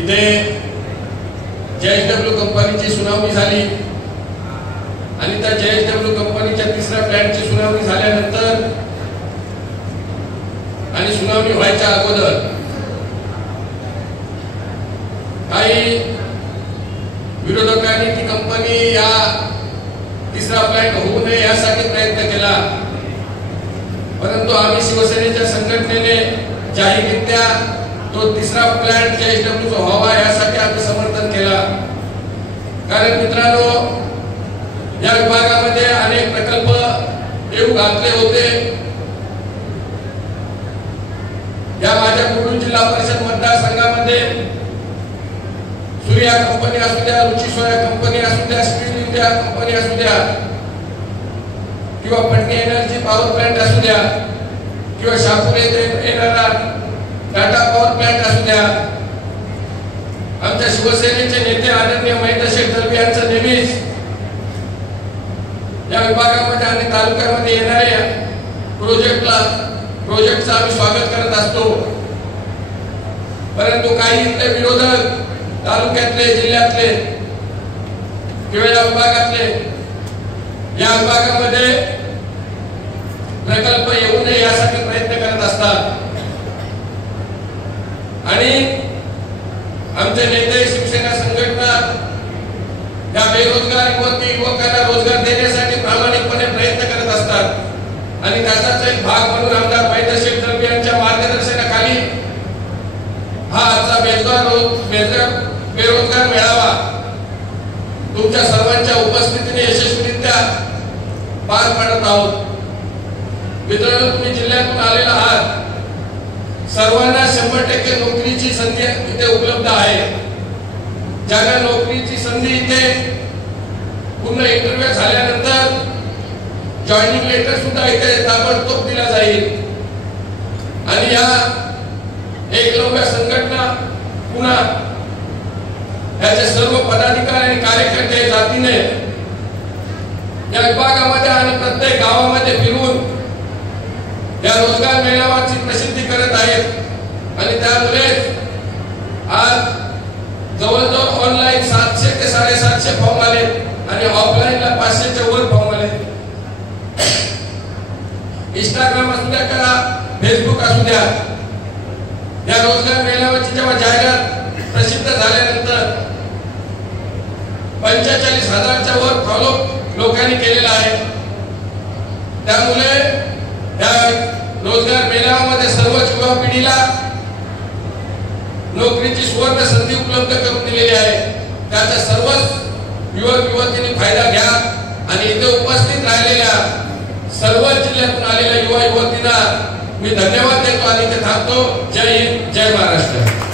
इथे JSW कंपनीची सुनावणी झाली आणि त्या JSW कंपनीच्या तिसऱ्या प्लॅनची सुनावणी झाल्यानंतर आणि सुनावणी व्हायच्या अगोदर काही विरोधकांनी ती कंपनी या तिसरा प्लॅन होऊ नये यासाठी प्रयत्न केला, परंतु आम्ही शिवसेनेच्या संघटनेने जाहीररित्या तो तिसरा प्लॅन JSW व्हावा यासाठी आम्ही समर्थन केला। कारण मित्रांनो, या विभागामध्ये अनेक प्रकल्प येऊ घातले होते। या माझ्या कुडूल जिल्हा परिषद मतदारसंघामध्ये सूर्या कंपनी असू द्या, रुची सोया कंपनी असू द्या, स्टील इंडिया कंपनी असू द्या किंवा पटनी एनर्जी पॉवर प्लांट असू द्या किंवा शापूर येथे येणारा टाटा पॉवर प्लांट असू द्या, आमच्या शिवसेनेचे नेते आदरणीय महेंद्र शेठ दलवी यांचं नेहमीच या विभागामध्ये आणि तालुक्यामध्ये येणाऱ्या प्रोजेक्टचं आम्ही स्वागत करत असतो। परंतु काही इथले विरोधक तालुक्यातले, जिल्ह्यातले किंवा या विभागातले या विभागामध्ये प्रकल्प येऊ नये यासाठी प्रयत्न करत असतात आणि आमचे नेते शिवसेना संघटना या बेरोजगार युवकांना रोजगार देण्यासाठी प्रामाणिकपणे प्रयत्न करत असतात आणि त्याचाच एक भाग म्हणून आमदार महेंद्र शेठ दलवी यांच्या मार्गदर्शनाखाली हा आजचा बेरोजगार मेळावा तुमच्या सर्वांच्या उपस्थितीने यशस्वीरित्या पार पाडत आहोत। मित्रांनो, तुम्ही जिल्ह्यातून आलेला आहात, सर्वांना 100% नोकरीची संधी इथे उपलब्ध आहे। ज्यांना नोकरीची संधी इथे पूर्ण इंटरव्ह्यू झाल्यानंतर जॉइनिंग लेटर सुद्धा इथे ताबडतोब दिला जाईल आणि या एकलव्य संघटना पुन्हा याचे सर्व पदाधिकारी आणि कार्यकर्ते जातीने या विभागामध्ये आणि प्रत्येक गावामध्ये फिरून या रोजगार मेळाव्याची प्रसिद्धी करत आहेत आणि त्यामुळे आज जवळजवळ ऑनलाईन 700 ते 750 फॉर्म आले आणि ऑफलाईनला 500 च्या वर फॉर्म आले। इंस्टाग्राम असू द्या किंवा फेसबुक असू द्या, या रोजगार मेळाव्याची जेव्हा जाहिरात प्रसिद्ध झाल्यानंतर 45,000च्या वर फॉलो लोकांनी केलेला आहे। त्यामुळे या रोजगार मेळाव्यामध्ये सर्वच युवा पिढीला नोकरीची सुवर्ण संधी उपलब्ध करून दिलेली आहे। त्याचा सर्वच युवक युवतींनी फायदा घ्या आणि इथे उपस्थित राहिलेल्या सर्व जिल्ह्यातून आलेल्या युवा युवतींना मी धन्यवाद देतो आणि इथे थांबतो। जय हिंद, जय महाराष्ट्र।